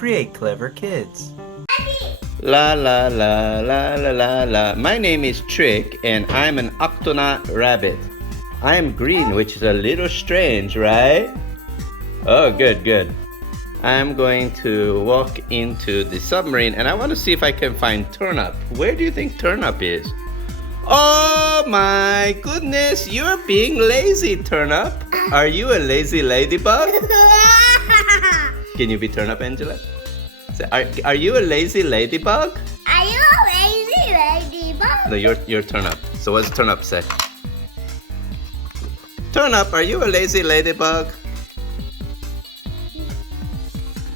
Create clever kids. La la la la la la la. My name is Trick and I'm an Octonaut rabbit. I am green, which is a little strange, right? Oh, good, good. I'm going to walk into the submarine and I want to see if I can find Turnip. Where do you think Turnip is? Oh my goodness, you're being lazy, Turnip. Are you a lazy ladybug? Can you be Turnip, Angela? Are you a lazy ladybug? Are you a lazy ladybug? No, you're Turnip. So what's Turnip say? Turnip, are you a lazy ladybug?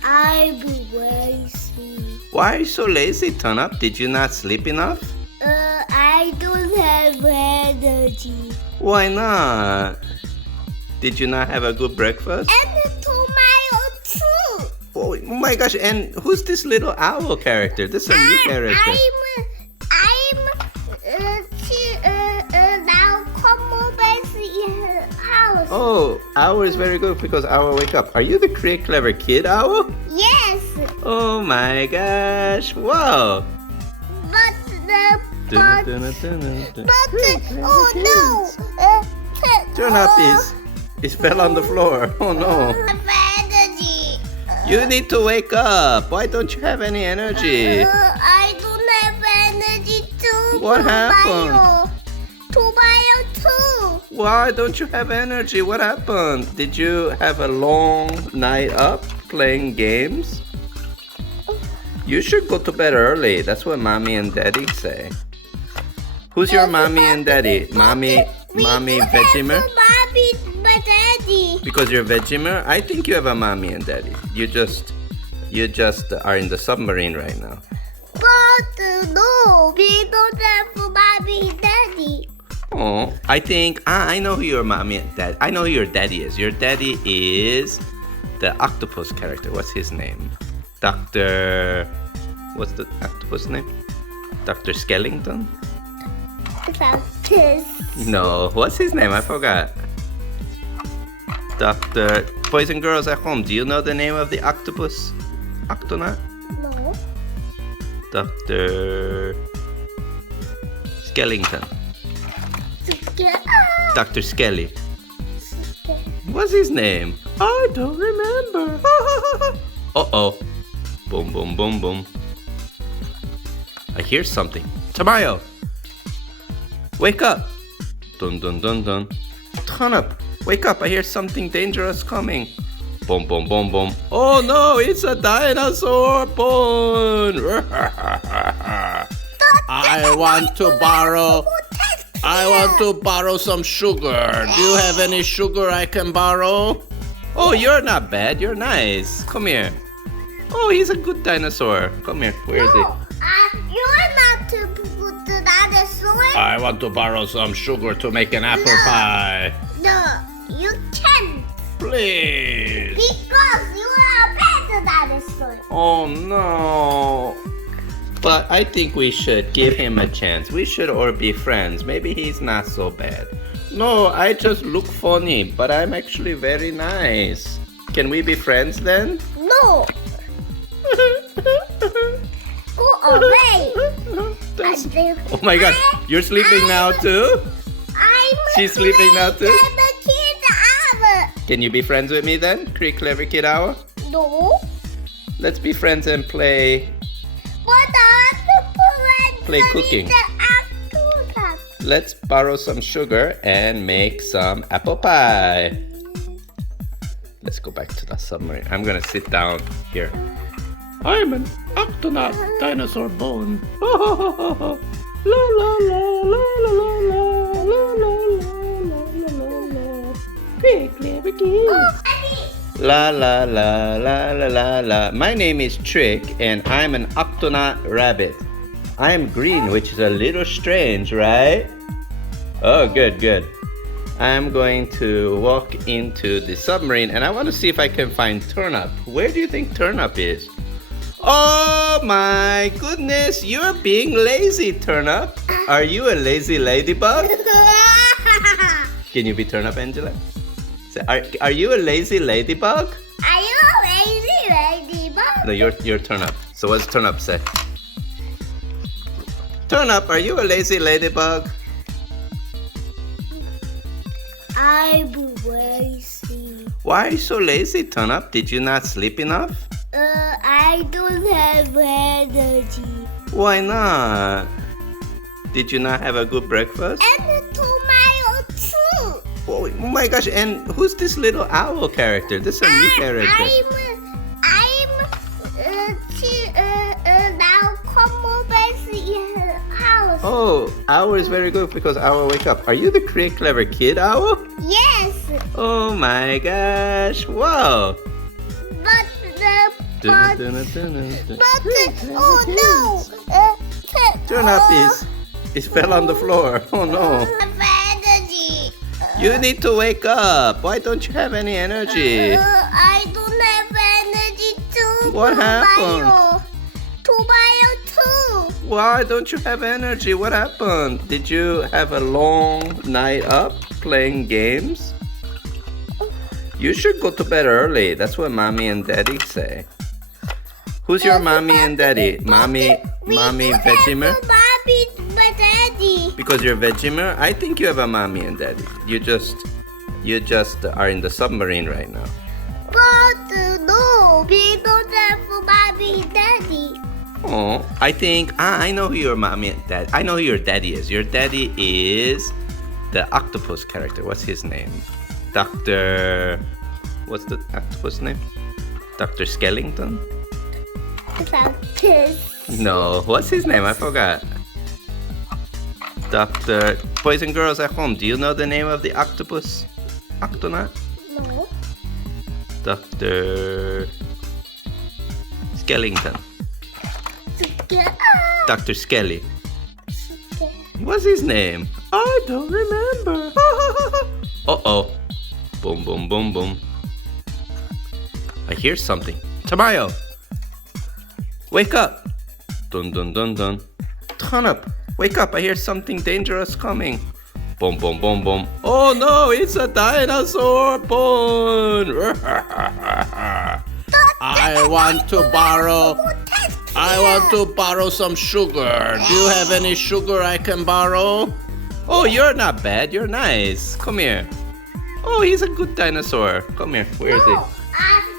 I'm lazy. Why are you so lazy, Turnip? Did you not sleep enough? I don't have energy. Why not? Did you not have a good breakfast? And the tomato too. Oh my gosh, and who's this little owl character? This is a new character. I'm now come over to your house. Oh, Owl is very good because Owl wake up. Are you the Create Clever Kid, Owl? Yes. Oh my gosh, wow. Oh no. Turnip is fell on the floor. Oh no. Energy. You need to wake up. Why don't you have any energy? I don't have energy to. What happened? Tomato too. Why don't you have energy? What happened? Did you have a long night up playing games? You should go to bed early. That's what mommy and daddy say. Who's your mommy and daddy? Mommy Vegimer? Mommy, my daddy. Because you're Vegimer? I think you have a mommy and daddy. You just are in the submarine right now. But no, we don't have mommy and daddy. Oh, I think I know who your mommy and dad. I know who your daddy is. Your daddy is the octopus character. What's his name? What's the octopus name? Dr. Skellington? About this. No, what's his name? I forgot. Boys and girls at home, do you know the name of the octopus? Octonaut? No. Dr. Skellington. Dr. Skelly. What's his name? I don't remember. Uh-oh. Boom, boom, boom, boom. I hear something. Tamayo! Wake up! Dun, dun, dun, dun. Turnip, wake up. I hear something dangerous coming. Boom, boom, boom, boom. Oh no, it's a dinosaur bone! I want to borrow some sugar. Do you have any sugar I can borrow? Oh, you're not bad. You're nice. Come here. Oh, he's a good dinosaur. Come here. Where is he? You're not to put the dinosaur. I want to borrow some sugar to make an apple pie. No, you can't. Please. Because you are a better dinosaur. Oh, no. But I think we should give him a chance. We should all be friends. Maybe he's not so bad. No, I just look funny, but I'm actually very nice. Can we be friends then? No. Go away. Oh my God, you're sleeping now too? She's sleeping now too? I'm a kid. Can you be friends with me then? Create Clever Kid Hour? No. Let's be friends and play cooking. Let's borrow some sugar and make some apple pie. Let's go back to the submarine. I'm gonna sit down here. I'm an Octonaut dinosaur bone. La la la la la la la la la la. Create Clever Kids. La la la la la la la. My name is Trick and I'm an Octonaut rabbit. I am green, which is a little strange, right? Oh, good, good. I'm going to walk into the submarine and I want to see if I can find Turnip. Where do you think Turnip is? Oh my goodness, you're being lazy, Turnip. Are you a lazy ladybug? Can you be Turnip, Angela? Are you a lazy ladybug? Are you a lazy ladybug? No, your turn up. So what's turn up say? Turn up, are you a lazy ladybug? I'm lazy. Why are you so lazy, Turn up? Did you not sleep enough? I don't have energy. Why not? Did you not have a good breakfast? And the tomato too. Oh my gosh, and who's this little owl character? This is a new character. Now come over to your house. Oh, Owl is very good because Owl wake up. Are you the Create Clever Kid, Owl? Yes. Oh my gosh, wow. But oh no. Turn up is fell on the floor. Oh no. Energy. You need to wake up. Why don't you have any energy? I don't have energy too. What happened? Tomato too. Why don't you have energy? What happened? Did you have a long night up playing games? You should go to bed early. That's what mommy and daddy say. Who's your mommy and daddy? Mommy Vegimer? Mommy, my daddy. Because you're Vegimer? I think you have a mommy and daddy. You just are in the submarine right now. But no, we don't have mommy and daddy. Oh, I think I know who your mommy and dad. I know who your daddy is. Your daddy is the octopus character. What's his name? What's the octopus name? Dr. Skellington? No, what's his name? I forgot. Dr. Boys and girls at home, do you know the name of the octopus? Octonaut? No. Dr. Skellington. Dr. Skelly. What's his name? I don't remember. Uh-oh. Boom, boom, boom, boom. I hear something. Tamayo! Wake up! Dun, dun, dun, dun. Turn up! Wake up! I hear something dangerous coming. Boom, boom, boom, boom. Oh no! It's a dinosaur bone! I want to borrow some sugar. Do you have any sugar I can borrow? Oh, you're not bad. You're nice. Come here. Oh, he's a good dinosaur. Come here. Where is he?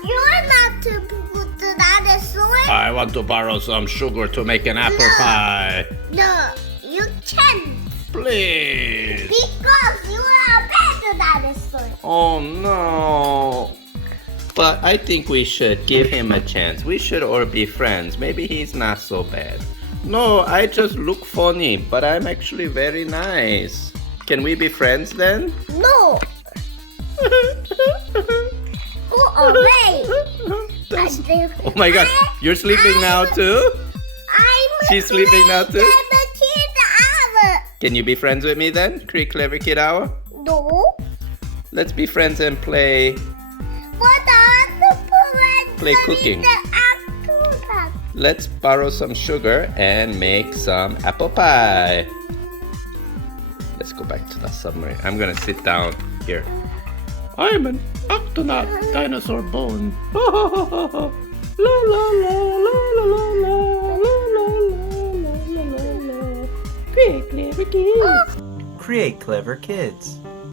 You're not to put the dinosaur. I want to borrow some sugar to make an apple pie. No, you can't. Please. Because you are a better dinosaur. Oh no. But I think we should give him a chance. We should all be friends. Maybe he's not so bad. No, I just look funny, but I'm actually very nice. Can we be friends then? No. Go away. Oh my gosh, you're sleeping now too? She's sleeping now too? Can you be friends with me then? Create Clever Kid Hour? No. Let's be friends and play cooking. Let's borrow some sugar and make some apple pie. Let's go back to the submarine. I'm gonna sit down here. I'm an Octonaut dinosaur bone. La la la la la la la la la la. Create Clever Kids. Create Clever Kids.